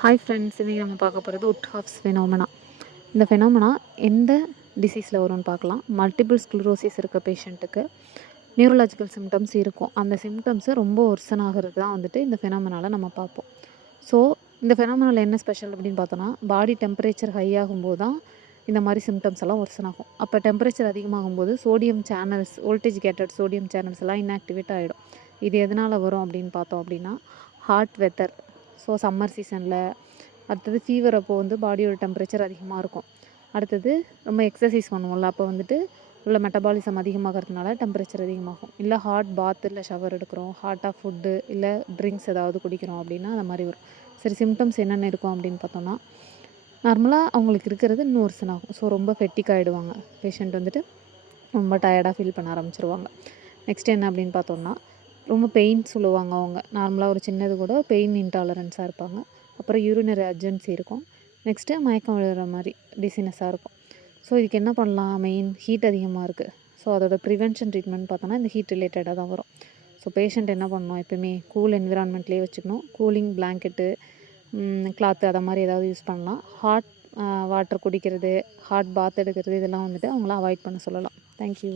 Hi friends, இன்றைக்கி நம்ம பார்க்க போகிறது உட்ஹாஃப்ஸ் ஃபெனோமெனா. இந்த ஃபெனோமெனா எந்த டிசீஸில் வரும்னு பார்க்கலாம். மல்டிபிள் ஸ்க்ளரோசிஸ் இருக்க பேஷண்ட்டுக்கு நியூரலாஜிக்கல் சிம்டம்ஸ் இருக்கும். அந்த சிம்டம்ஸு ரொம்ப ஒர்சன் ஆகிறது தான் வந்துட்டு இந்த ஃபெனோமெனாவில் நம்ம பார்ப்போம். ஸோ இந்த ஃபெனோமெனாவில் என்ன ஸ்பெஷல் அப்படின்னு பார்த்தோன்னா, பாடி டெம்பரேச்சர் ஹை ஆகும்போது தான் இந்த மாதிரி சிம்டம்ஸ் எல்லாம் ஒர்சன் ஆகும். அப்போ டெம்பரேச்சர் அதிகமாகும்போது sodium channels, voltage gated sodium channels எல்லாம் இன்ஆக்டிவேட் ஆகிடும். இது எதனால் வரும் அப்படின்னு பார்த்தோம் அப்படின்னா, ஹாட் வெதர், ஸோ சம்மர் சீசனில், அடுத்தது ஃபீவர் அப்போ வந்து பாடியோட டெம்பரேச்சர் அதிகமாக இருக்கும். அடுத்தது ரொம்ப எக்ஸசைஸ் பண்ணுவோம்ல, அப்போ வந்துட்டு உள்ள மெட்டபாலிசம் அதிகமாகிறதுனால டெம்பரேச்சர் அதிகமாகும். இல்லை ஹாட் பாத், இல்லை ஷவர் எடுக்கிறோம், ஹாட்டாக ஃபுட்டு இல்லை ட்ரிங்க்ஸ் ஏதாவது குடிக்கிறோம் அப்படின்னா அந்த மாதிரி வரும். சரி, சிம்டம்ஸ் என்னென்ன இருக்கும் அப்படின்னு பார்த்தோம்னா, நார்மலாக அவங்களுக்கு இருக்கிறது இன்னும் ஒர்சன் ஆகும். ஸோ ரொம்ப ஃபெட்டிக் ஆகிடுவாங்க. பேஷண்ட் வந்துட்டு ரொம்ப டயர்டாக ஃபீல் பண்ண ஆரம்பிச்சிருவாங்க. நெக்ஸ்ட் என்ன அப்படின்னு பார்த்தோம்னா, ரொம்ப பெயின் சொல்லுவாங்க அவங்க. நார்மலாக ஒரு சின்னது கூட பெயின் இன்டாலரன்ஸாக இருப்பாங்க. அப்புறம் யூரினரி அர்ஜென்சி இருக்கும். நெக்ஸ்ட்டு மயக்கம் விழுற மாதிரி டிசினஸாக இருக்கும். ஸோ இதுக்கு என்ன பண்ணலாம்? மெயின் ஹீட் அதிகமாக இருக்குது. ஸோ அதோட ப்ரிவென்ஷன் ட்ரீட்மெண்ட் பார்த்தோன்னா இந்த ஹீட் ரிலேட்டடாக தான் வரும். ஸோ பேஷண்ட் என்ன பண்ணணும்? எப்போயுமே கூல் என்விரான்மெண்ட்லேயே வச்சுக்கணும். கூலிங் பிளாங்கெட்டு, கிளாத்து அதை மாதிரி ஏதாவது யூஸ் பண்ணலாம். ஹாட் வாட்டர் குடிக்கிறது, ஹாட் பாத் எடுக்கிறது, இதெல்லாம் வந்துட்டு அவங்கள அவாய்ட் பண்ண சொல்லலாம். தேங்க்யூ.